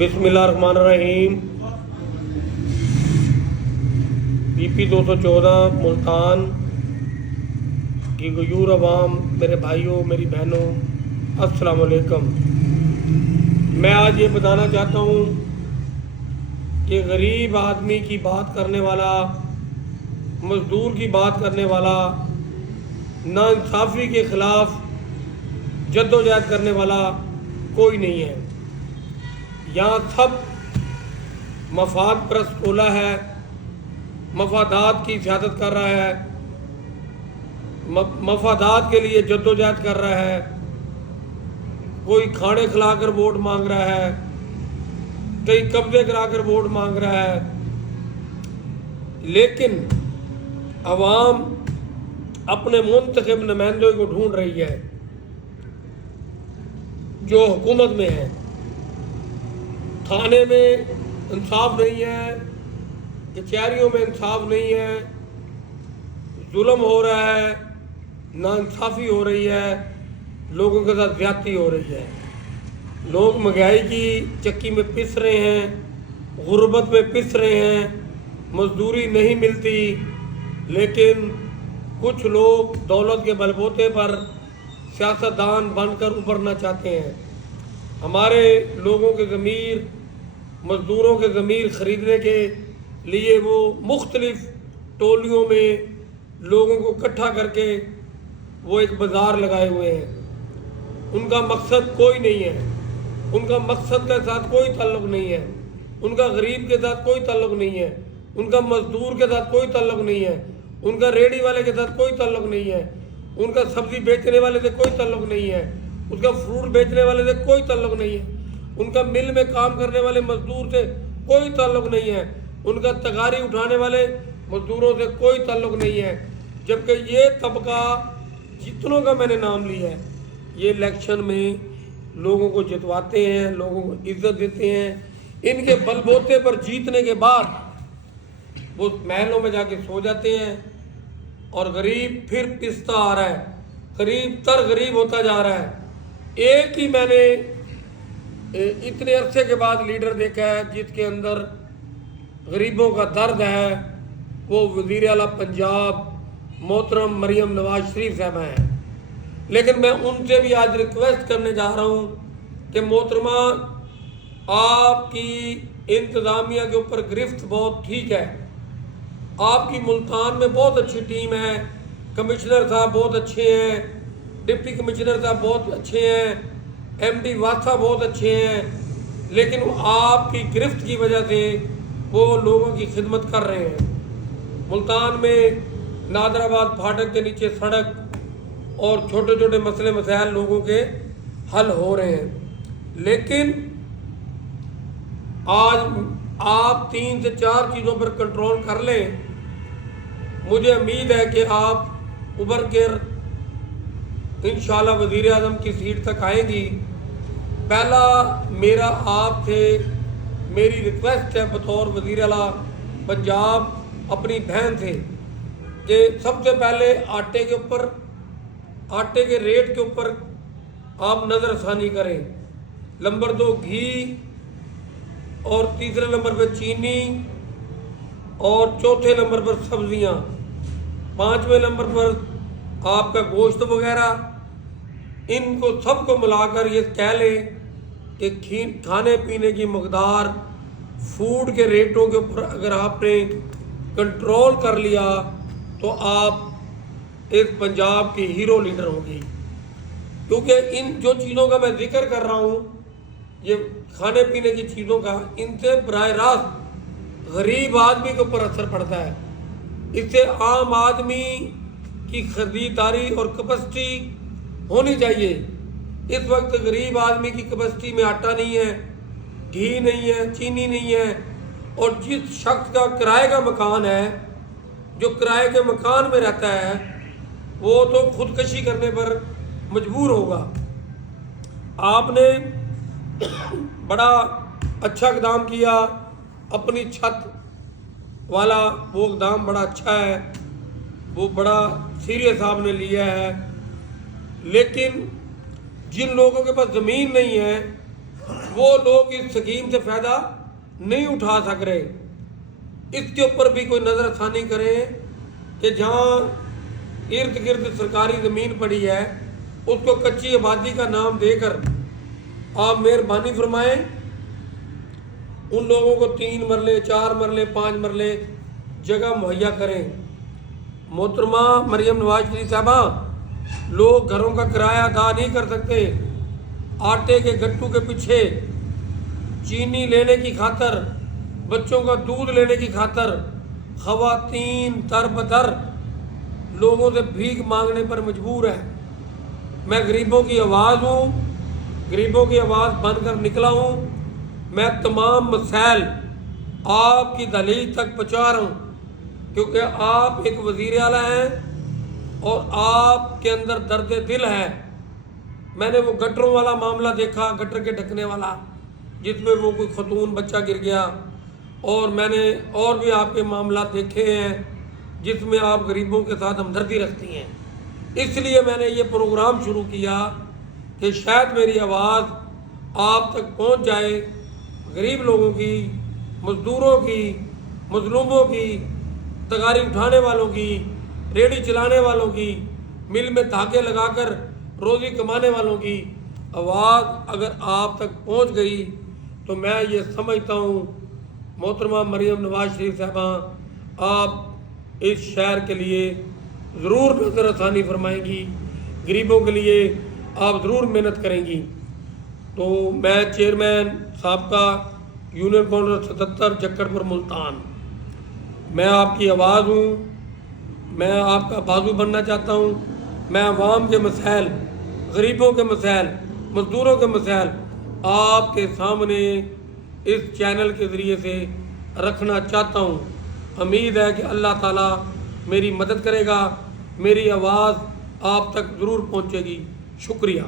बिस्मिल्लाहिर्रहमानिर्रहीम। BP 214 मुल्तान की गयूर अवाम, मेरे भाइयों मेरी बहनों, अस्सलाम वालेकुम। मैं आज ये बताना चाहता हूँ कि गरीब आदमी की बात करने वाला, मज़दूर की बात करने वाला, नाइंसाफ़ी के ख़िलाफ़ जद्दोजहद करने वाला कोई नहीं है। यहाँ सब मफाद परस्त टोला है, मफादात की सियासत कर रहा है, मफादात के लिए जद्दोजहद कर रहा है। कोई खाने खिलाकर वोट मांग रहा है, कई कब्जे कराकर वोट मांग रहा है, लेकिन अवाम अपने मुंतखब नुमाइंदों को ढूंढ रही है जो हुकूमत में है। थाने में इंसाफ नहीं है, कचहरियों में इंसाफ नहीं है, जुल्म हो रहा है, नाइंसाफ़ी हो रही है, लोगों के साथ ज़्यादती हो रही है। लोग महंगाई की चक्की में पिस रहे हैं, गुर्बत में पिस रहे हैं, मजदूरी नहीं मिलती, लेकिन कुछ लोग दौलत के बलबूते पर सियासतदान बनकर उभरना चाहते हैं। हमारे लोगों के ज़मीर, मज़दूरों के ज़मीर ख़रीदने के लिए वो मुख्तलिफ़ टोलियों में लोगों को इकट्ठा करके वो एक बाज़ार लगाए हुए हैं। उनका मकसद कोई नहीं है, उनका मकसद के साथ कोई ताल्लुक़ नहीं है, उनका गरीब के साथ कोई ताल्लुक़ नहीं है, उनका मज़दूर के साथ कोई ताल्लुक़ नहीं है, उनका रेहड़ी वाले के साथ कोई ताल्लुक़ नहीं है, उनका सब्ज़ी बेचने वाले से कोई ताल्लुक़ नहीं है, उसका फ्रूट बेचने वाले से कोई ताल्लुक़ नहीं है, उनका मिल में काम करने वाले मज़दूर से कोई ताल्लुक़ नहीं है, उनका तगारी उठाने वाले मज़दूरों से कोई ताल्लुक़ नहीं है। जबकि ये तबका जितनों का मैंने नाम लिया है, ये इलेक्शन में लोगों को जितवाते हैं, लोगों को इज्जत देते हैं। इनके बलबूते पर जीतने के बाद वो महलों में जाके सो जाते हैं और गरीब फिर पिसता आ रहा है, गरीब तर गरीब होता जा रहा है। एक ही मैंने इतने अरसे के बाद लीडर देखा है जिसके अंदर गरीबों का दर्द है, वो वज़ीर आला पंजाब मोहतरम मरियम नवाज शरीफ साहबा हैं। लेकिन मैं उनसे भी आज रिक्वेस्ट करने जा रहा हूँ कि मोहतरमा, आपकी इंतज़ामिया के ऊपर गिरफ्त बहुत ठीक है, आपकी मुल्तान में बहुत अच्छी टीम है, कमिश्नर साहब बहुत अच्छे हैं, डिप्टी कमिश्नर साहब बहुत अच्छे हैं, MD वासा बहुत अच्छे हैं, लेकिन आपकी गिरफ्त की वजह से वो लोगों की खिदमत कर रहे हैं। मुल्तान में नादराबाद फाटक के नीचे सड़क और छोटे छोटे मसले मसाइल लोगों के हल हो रहे हैं। लेकिन आज आप 3 से 4 चीज़ों पर कंट्रोल कर लें, मुझे उम्मीद है कि आप उभर कर इंशाल्लाह वज़ीर आज़म की सीट तक आएंगी। पहला मेरा आपसे मेरी रिक्वेस्ट है बतौर वज़ीर आला पंजाब अपनी बहन से कि सबसे पहले आटे के रेट के ऊपर आप नज़रसानी करें। नंबर 2 घी, और तीसरे नंबर पर चीनी, और चौथे नंबर पर सब्ज़ियाँ, 5वें नंबर पर आपका गोश्त वगैरह। इनको सबको मिलाकर ये कह लें कि खाने पीने की मकदार, फूड के रेटों के ऊपर अगर आपने कंट्रोल कर लिया तो आप इस पंजाब की हीरो लीडर होगी। क्योंकि इन जो चीज़ों का मैं जिक्र कर रहा हूँ, ये खाने पीने की चीज़ों का, इनसे बराह रास्त गरीब आदमी के ऊपर असर पड़ता है। इससे आम आदमी की खरीदारी और कैपेसिटी होनी चाहिए। इस वक्त गरीब आदमी की कैपेसिटी में आटा नहीं है, घी नहीं है, चीनी नहीं है, और जिस शख्स का किराए का मकान है, जो किराए के मकान में रहता है, वो तो खुदकशी करने पर मजबूर होगा। आपने बड़ा अच्छा इक़दाम किया, अपनी छत वाला वो इक़दाम बड़ा अच्छा है, वो बड़ा सीरियस आपने लिया है। लेकिन जिन लोगों के पास ज़मीन नहीं है وہ لوگ اس سکیم سے فائدہ نہیں اٹھا سک رہے، اس کے اوپر بھی کوئی نظر ثانی کریں کہ جہاں ارد گرد سرکاری زمین پڑی ہے اس کو کچی آبادی کا نام دے کر آپ مہربانی فرمائیں ان لوگوں کو 3 مرلے 4 مرلے 5 مرلے جگہ مہیا کریں۔ محترمہ مریم نواز شریف صاحبہ، لوگ گھروں کا کرایہ ادا نہیں کر سکتے، آٹے کے گٹو کے پیچھے چینی لینے کی خاطر، بچوں کا دودھ لینے کی خاطر خواتین در بدر لوگوں سے بھیک مانگنے پر مجبور ہے۔ میں غریبوں کی آواز ہوں، غریبوں کی آواز بن کر نکلا ہوں، میں تمام مسائل آپ کی دہلیز تک پہنچا رہا ہوں، کیونکہ آپ ایک وزیر اعلیٰ ہیں اور آپ کے اندر درد دل ہے۔ میں نے وہ گٹروں والا معاملہ دیکھا، گٹر کے ڈھکنے والا، جس میں وہ کوئی خاتون بچہ گر گیا، اور میں نے اور بھی آپ کے معاملات دیکھے ہیں جس میں آپ غریبوں کے ساتھ ہمدردی رکھتی ہیں۔ اس لیے میں نے یہ پروگرام شروع کیا کہ شاید میری آواز آپ تک پہنچ جائے، غریب لوگوں کی، مزدوروں کی، مظلوموں کی، تغاری اٹھانے والوں کی، ریڑھی چلانے والوں کی، مل میں دھاگے لگا کر روزی کمانے والوں کی آواز اگر آپ تک پہنچ گئی تو میں یہ سمجھتا ہوں محترمہ مریم نواز شریف صاحبہ آپ اس شہر کے لیے ضرور نظر ثانی فرمائیں گی، غریبوں کے لیے آپ ضرور محنت کریں گی۔ تو میں چیئرمین سابقہ یونین کانگریس 77 جکڑپور ملتان، میں آپ کی آواز ہوں، میں آپ کا بازو بننا چاہتا ہوں، میں عوام کے مسائل، غریبوں کے مسائل، مزدوروں کے مسائل آپ کے سامنے اس چینل کے ذریعے سے رکھنا چاہتا ہوں۔ امید ہے کہ اللہ تعالیٰ میری مدد کرے گا، میری آواز آپ تک ضرور پہنچے گی۔ شکریہ۔